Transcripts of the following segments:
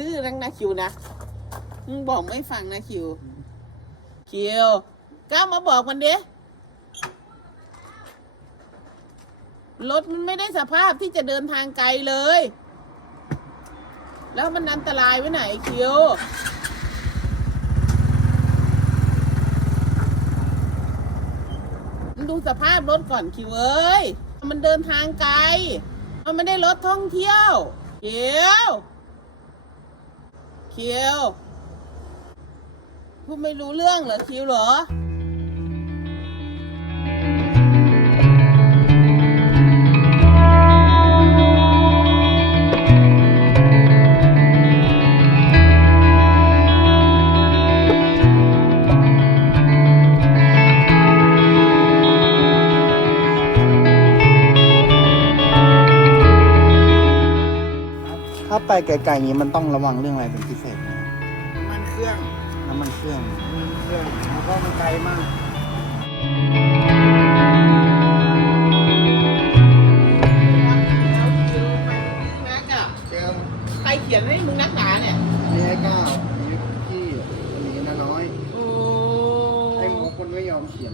ดื้อนักนะคิวนะมึงบอกไม่ฟังนะคิว คิวก้าวมาบอกมันเด้รถมันไม่ได้สภาพที่จะเดินทางไกลเลย แล้วมันอันตรายไว้ไหนคิวมึงดูสภาพรถก่อนคิวเอ้ย มันเดินทางไกล มันไม่ได้รถท่องเที่ยวคิว คิวพูดไม่รู้เรื่องเหรอคิวเหรอ ไปไกลๆอย่างนี้มันต้องระวังเรื่องอะไรเป็นพิเศษไหมมันเครื่องน้ำมันเครื่องเครื่องแล้วก็มันไกลมากเจอใครเขียนให้มึงนักหนาเนี่ยมีไอ้ก้าวมีพี่มีน้าน้อยโอ้ไอ้หมอคนไม่ยอมเขียน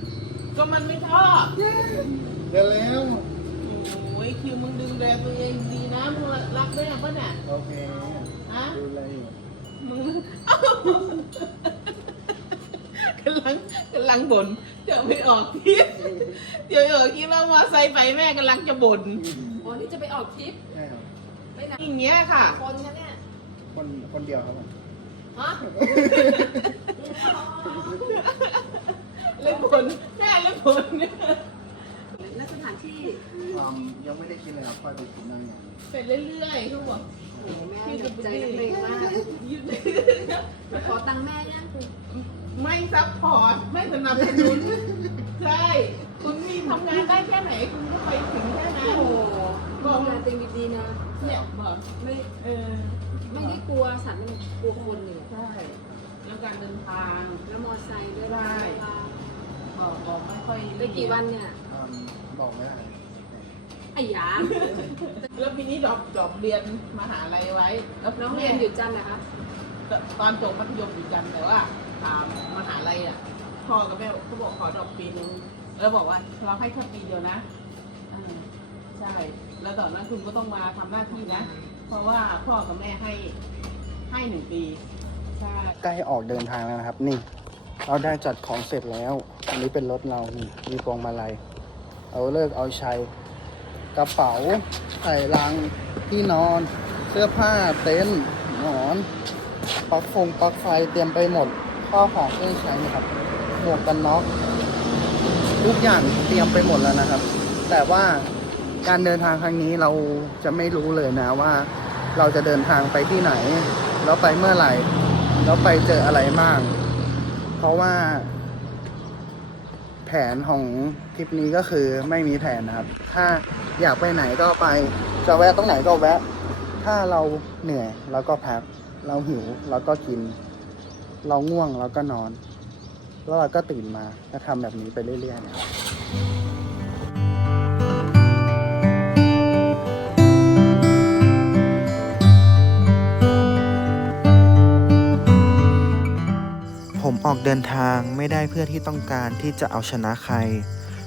ก็มันไม่ชอบเดี๋ยวแล้วโอ้ยคิวมึงดูแลตัวเองดีนะมึงรักแม่ปะเนี่ย โอเคฮะ ดูเลยอยู่มึงกำลังกำลังบ่นเดี๋ยวไม่ออกคลิปเดี๋ยวไม่ออกคลิปแล้วมอไซค์ไปแม่กำลังจะบ่นอ๋อนี่จะไปออกทริปใช่ครับไปไหนอย่างเงี้ยค่ะ คนคะเนี่ยคนคนเดียวครับผมฮะเล่นบ่นแม่เล่นบ่นแล้วสถานที่ ความยังไม่ได้กินเลยครับค่อยไปกินนั่นอย่างไปเรื่อยๆเขาบอกโอ้โหแม่ใจนักเลงมากยืดมาขอตังค์แม่ยังไม่ซัพพอร์ตไม่สนับสนุนใช่คุณมีทำงานได้แค่ไหนคุณก็ไปถึงแค่นั้นโอ้โหบอกงานเต็มดีๆนะเนี่ยบอกไม่เออไม่ได้กลัวสัตว์มันกลัวคนเนี่ยใช่แล้วการเดินทางแล้วมอไซค์ด้วยได้พาบอกบอกไม่ค่อยไปกี่วันเนี่ยอืมบอกไม่ได้ ไอ้ยาแล้วปีนี้ดรอปดรอปเรียนมหาลัยไว้ แล้วน้องแม่เรียนอยู่จันทร์นะคะ ตอนจบมัธยมอยู่กันแต่ว่าตามมหาลัยอะพ่อกับแม่เขาบอกขอดรอปปีนึงแล้วบอกว่าเราให้แค่ปีเดียวนะอ่าใช่ แล้วตอนนั้นคุณก็ต้องมาทำหน้าที่นะ เพราะว่าพ่อกับแม่ให้ให้หนึ่งปีใช่ใกล้ออกเดินทางแล้วนะครับ นี่ เราได้จัดของเสร็จแล้ว อันนี้เป็นรถเรานี่มีพวงมาลัย เอาเลิกเอาชัย กระเป๋าใส่ลังที่นอน เสื้อผ้าเต็นท์หมอนปลั๊กฟงปลั๊กไฟเตรียมไปหมดข้าวของเครื่องใช้นะครับหมวกกันน็อกทุกอย่างเตรียมไปหมดแล้วนะครับ แต่ว่าการเดินทางครั้งนี้เราจะไม่รู้เลยนะว่า เราจะเดินทางไปที่ไหน แล้วไปเมื่อไหร่ แล้วไปเจออะไรบ้าง เพราะว่า แผนของทริปนี้ก็คือไม่มีแผนนะครับ ถ้า อยากไปไหนก็ไป จะแวะตรงไหนก็แวะ ถ้าเราเหนื่อยเราก็พัก เราหิวเราก็กิน เราง่วงเราก็นอน แล้วเราก็ตื่นมาก็ทำแบบนี้ไปเรื่อยๆนะครับผมออกเดินทางไม่ได้เพื่อที่ต้องการที่จะเอาชนะใคร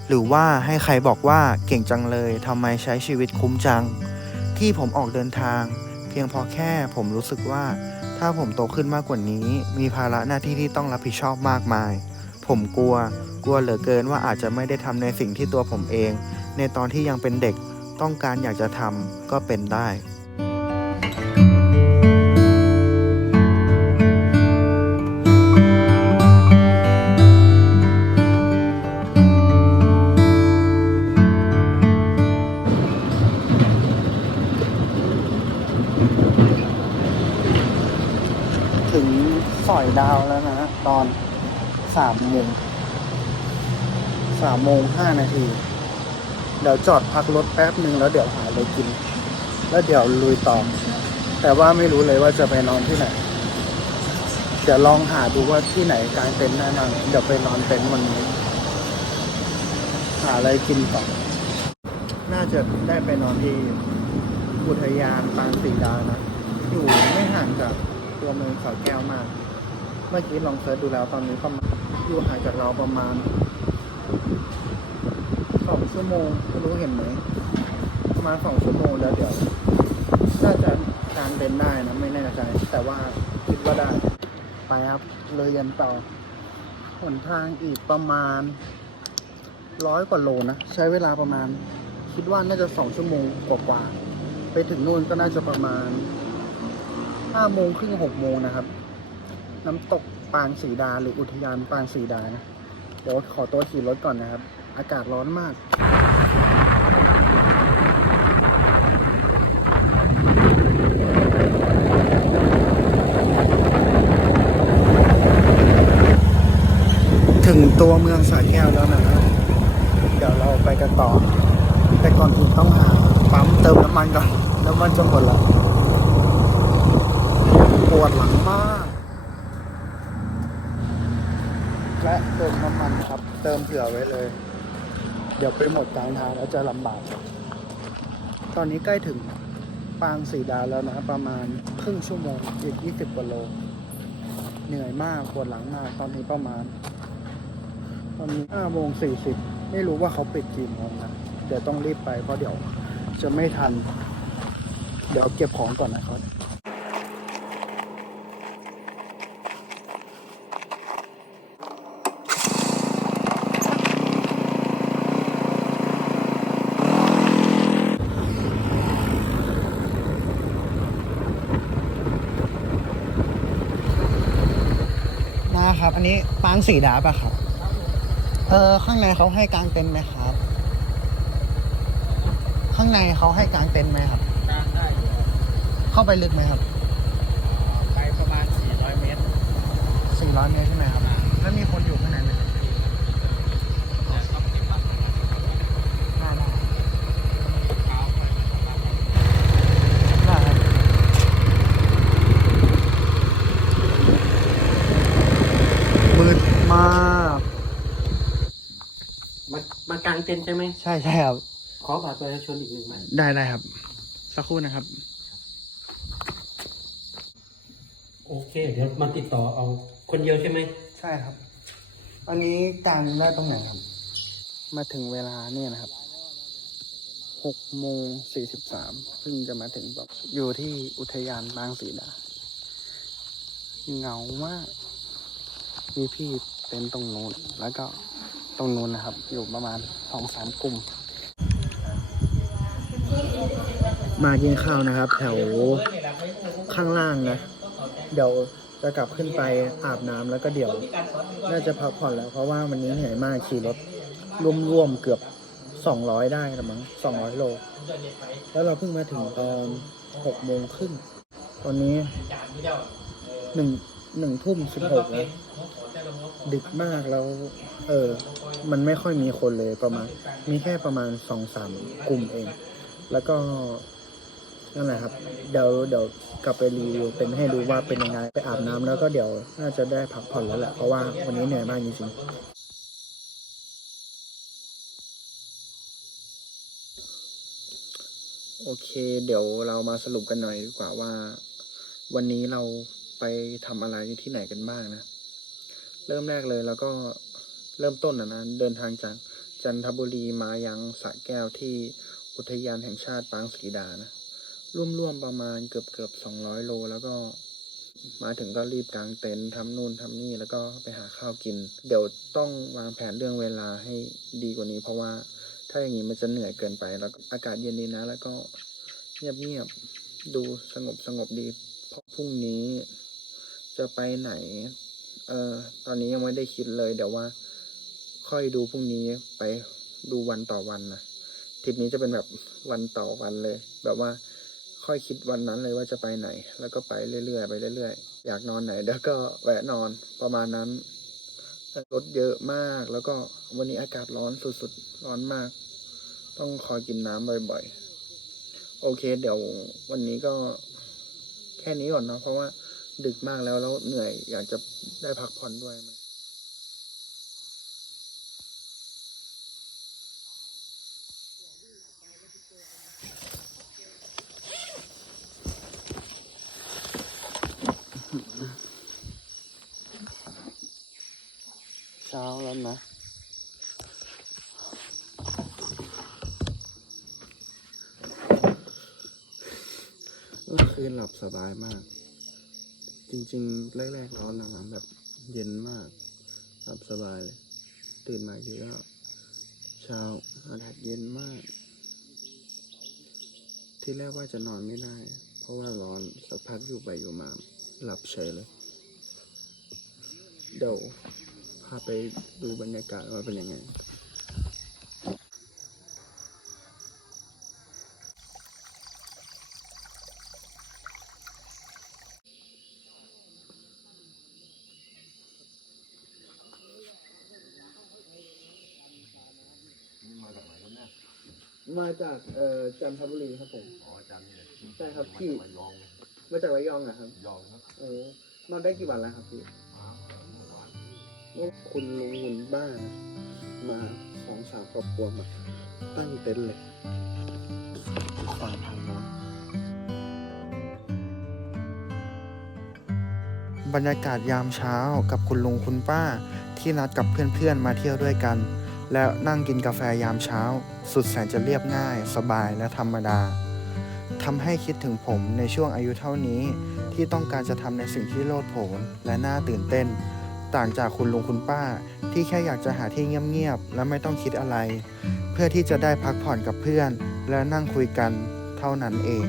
หรือว่าให้ใครบอกว่าเก่งจังเลยทำไมใช้ชีวิตคุ้มจัง ที่ผมออกเดินทาง เพียงพอแค่ผมรู้สึกว่า ถ้าผมโตขึ้นมากกว่านี้ มีภาระหน้าที่ที่ต้องรับผิดชอบมากมาย ผมกลัว กลัวเหลือเกินว่าอาจจะไม่ได้ทำในสิ่งที่ตัวผมเอง ในตอนที่ยังเป็นเด็กต้องการอยากจะทำก็เป็นได้ โมงสามโมงห้านาที เดี๋ยวจอดพักรถแป๊บหนึ่งแล้วเดี๋ยวหาอะไรกิน แล้วเดี๋ยวลุยต่อ แต่ว่าไม่รู้เลยว่าจะไปนอนที่ไหน เดี๋ยวลองหาดูว่าที่ไหนกลางเต็นท์ได้บ้างเดี๋ยวไปนอนเต็นท์วันนี้ หาอะไรกินต่อ น่าจะได้ไปนอนที่อุทยานปางสีดาวนะอยู่ไม่ห่างจากตัวเมืองสระแก้วมาก เมื่อกี้ลองเซิร์ชดูแล้วตอนนี้ประมาณ อยู่ห่างจากเราประมาณสองชั่วโมงไม่รู้เห็นไหมประมาณสองชั่วโมงแล้วเดี๋ยวน่าจะกางเต็นได้นะไม่แน่ใจ แต่ว่าคิดว่าได้ไปครับ เลยยันต่อหนทางอีกประมาณร้อยกว่าโลนะ ใช้เวลาประมาณ คิดว่าน่าจะสองชั่วโมงกว่าๆไปถึงนู่นก็น่าจะประมาณห้าโมงครึ่งหกโมงนะครับ น้ำตกปางสีดาหรืออุทยานปางสีดานะเดี๋ยวขอตัวขี่รถก่อนนะครับ อากาศร้อนมากถึงตัวเมืองสระแก้วแล้วนะ เดี๋ยวเราไปกันต่อ แต่ก่อนอื่นต้องหาปั๊มเติมน้ำมันก่อน น้ำมันจะหมดแล้ว ปวดหลังมาก และเติมน้ำมันครับ เติ มเผื่อไว้เลย เดี๋ยวไปหมดกลางทางแล้วจะลำบาก ตอนนี้ใกล้ถึงปางสีดาแล้วนะ ประมาณครึ่งชั่วโมงอีก20กว่าโล เหนื่อยมากปวดหลังมาก ตอนนี้ประมาณ ตอนนี้5โมง40 ไม่รู้ว่าเขาปิดกี่โมงนะ เดี๋ยวต้องรีบไปเพราะเดี๋ยวจะไม่ทัน เดี๋ยวเก็บของก่อนนะครับ อันนี้ปางสีดาปะครับ เออข้างในเขาให้กางเต็นท์ไหมครับ ข้างในเขาให้กางเต็นท์ไหมครับกางได้อยู่เข้าไปลึกไหมครับ ไปประมาณ 400 เมตร 400 เมตรใช่ไหมครับ แล้วมีคนอยู่ข้างในไหมครับได้ได้ได้ครับมืดมาก มามากางเต็นท์ใช่ไหม ใช่ใช่ครับ ขอบัตรประชาชนอีกหนึ่งใบได้ได้ครับ สักครู่นะครับ โอเค เดี๋ยวมาติดต่อเอาคนเดียวใช่ไหม ใช่ครับ อันนี้กลางได้ตรงไหนครับ มาถึงเวลาเนี่ยนะครับหกโมงสี่สิบสามเพิ่งจะมาถึงแบบอยู่ที่อุทยานบางสีดาเหงามาก มีพี่เต็นท์ตรงนู้นแล้วก็ ตรงนู้นนะครับ อยู่ประมาณสองสามกลุ่ม มากินข้าวนะครับ แถวข้างล่างนะ เดี๋ยวจะกลับขึ้นไปอาบน้ำแล้วก็เดี๋ยว น่าจะพักผ่อนแล้ว เพราะว่าวันนี้เหนื่อยมากขี่รถร่วมๆเกือบสองร้อยได้ละมั้งสองร้อยโล แล้วเราเพิ่งมาถึงตอนหกโมงครึ่งตอนนี้หนึ่งหนึ่งทุ่มสิบหกแล้ว ดึกมากแล้ว เออ มันไม่ค่อยมีคนเลยประมาณ มีแค่ประมาณสองสามกลุ่มเอง แล้วก็นั่นแหละครับ เดี๋ยวเดี๋ยวกลับไปรีวิวเป็นให้ดูว่าเป็นยังไงไปอาบน้ำแล้วก็เดี๋ยวน่าจะได้พักผ่อนแล้วแหละเพราะว่าวันนี้เหนื่อยมากจริงๆโอเค เดี๋ยวเรามาสรุปกันหน่อยดีกว่าว่า วันนี้เราไปทำอะไรที่ไหนกันบ้างนะ เริ่มแรกเลยแล้วก็เริ่มต้นนะนะเดินทางจากจันทบุรีมายังสระแก้วที่อุทยานแห่งชาติปางสีดานะร่วมๆประมาณเกือบเกือบสองร้อยโล แล้วก็มาถึงก็รีบกางเต็นท์ทำนู่นทำนี่แล้วก็ไปหาข้าวกิน เดี๋ยวต้องวางแผนเรื่องเวลาให้ดีกว่านี้ เพราะว่าถ้าอย่างนี้มันจะเหนื่อยเกินไป แล้วอากาศเย็นดีนะ แล้วก็เงียบๆดูสงบสงบดี เพราะพรุ่งนี้จะไปไหน เออ ตอนนี้ยังไม่ได้คิดเลย เดี๋ยวว่า ค่อยดูพรุ่งนี้ไปดูวันต่อวันนะทริปนี้จะเป็นแบบวันต่อวันเลย แบบว่าค่อยคิดวันนั้นเลยว่าจะไปไหน แล้วก็ไปเรื่อยๆไปเรื่อยๆอยากนอนไหนเดี๋ยวก็แวะนอนประมาณนั้นรถเยอะมาก แล้วก็วันนี้อากาศร้อนสุดๆร้อนมาก ต้องคอยกินน้ำบ่อยๆ โอเค เดี๋ยววันนี้ก็แค่นี้ก่อนเนาะเพราะว่า ดึกมากแล้วแล้วเหนื่อยอยากจะได้พักผ่อนด้วยไหมเช้าแล้วนะคืนหลับสบายมาก จริงๆ แรกๆร้อนนะแบบเย็นมากหลับสบายเลยตื่นมาอีกทีก็เช้าอากาศเย็นมาก ที่แรกว่าจะนอนไม่ได้ เพราะว่าร้อนสักพักอยู่ไปอยู่มา หลับเฉยเลย เดี๋ยวพาไปดูบรรยากาศว่าเป็นยังไง มาจากไหนครับเนี่ย มาจากเอ่อจันทบุรีครับผม อ๋ออาจารย์เนี่ยใช่ครับพี่ระยองมาจากระยองเหรอครับ ระยองครับโอ้นอนได้กี่วันแล้วครับพี่มาเมื่อวานคุณลุงคุณบ้านมาสองสามครอบครัวมา ตั้งเต็นท์เลยฝั่งทางโน้นบรรยากาศยามเช้ากับคุณลุงคุณป้าที่นัดกับเพื่อนๆมาเที่ยวด้วยกัน แล้วนั่งกินกาแฟยามเช้า สุดแสนจะเรียบง่าย สบายและธรรมดาทำให้คิดถึงผมในช่วงอายุเท่านี้ ที่ต้องการจะทำในสิ่งที่โลดโผนและน่าตื่นเต้น ต่างจากคุณลุงคุณป้า ที่แค่อยากจะหาที่เงียบๆและไม่ต้องคิดอะไร เพื่อที่จะได้พักผ่อนกับเพื่อน และนั่งคุยกันเท่านั้นเอง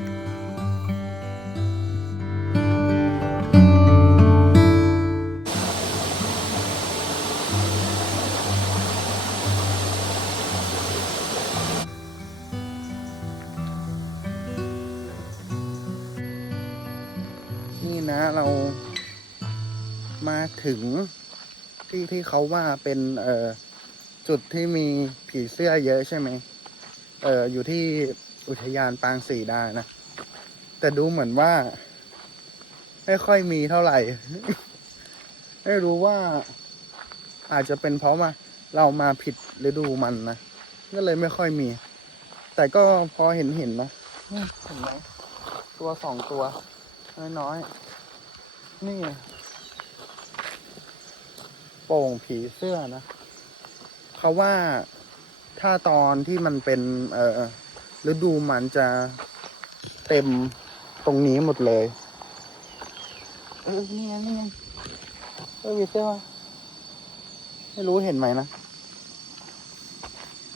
นะเรามาถึงที่ที่เขาว่าเป็นเอ่อจุดที่มีผีเสื้อเยอะใช่ไหมเอ่ออยู่ที่อุทยานปางสีดานะ แต่ดูเหมือนว่า ไม่ค่อยมีเท่าไหร่ ไม่รู้ว่า อาจจะเป็นเพราะว่าเรามาผิดฤดูมันนะก็เลยไม่ค่อยมี แต่ก็พอเห็นเห็นนะเห็นไหมตัวสองตัว น้อยๆ นี่โป่งผีเสื้อนะเขาว่าถ้าตอนที่มันเป็น เอ่อฤดูมันจะเต็มตรงนี้หมดเลย เออนี่ไงนี่ไงเออผีเสื้อไม่รู้เห็นไหมนะ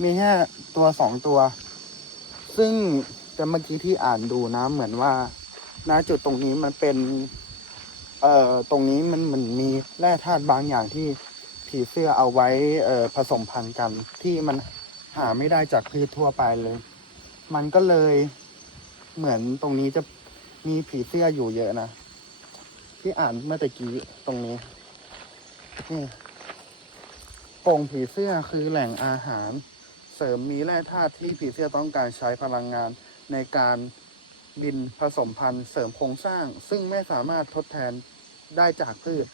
มีแค่ตัวสองตัว ซึ่งแต่เมื่อกี้ที่อ่านดูนะ เหมือนว่าณจุดตรงนี้มันเป็น เอ่อตรงนี้มันเหมือนมีแร่ธาตุบางอย่างที่ผีเสื้อเอาไว้เอ่อผสมพันธุ์กันที่มันหาไม่ได้จากพืชทั่วไปเลย มันก็เลยเหมือนตรงนี้จะมีผีเสื้ออยู่เยอะนะ ที่อ่านเมื่อตะกี้ตรงนี้นี่โป่งผีเสื้อคือแหล่งอาหาร เสริมมีแร่ธาตุที่ผีเสื้อต้องการใช้พลังงานในการ บินผสมพันธุ์เสริมโครงสร้าง ซึ่งไม่สามารถทดแทนได้จากพืช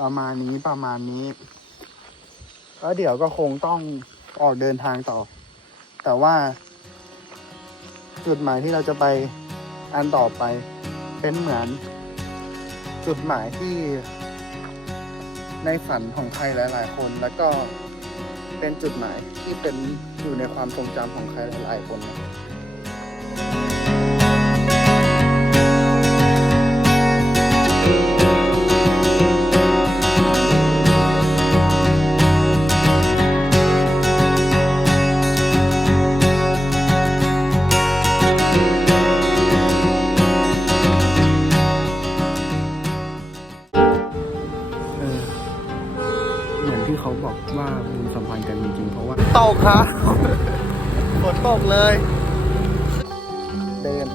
ประมาณนี้ประมาณนี้แล้วเดี๋ยวก็คงต้องออกเดินทางต่อ แต่ว่าจุดหมายที่เราจะไปอันต่อไปเป็นเหมือน จุดหมายที่ในฝันของใครหลาย ๆ คน แล้วก็เป็นจุดหมายที่เป็นอยู่ในความทรงจำของใครหลาย ๆ คนนะ ที่เขาบอกว่าบุญสัมพันธ์กันจริงๆเพราะว่าตกครับฝนตกเลย เดิน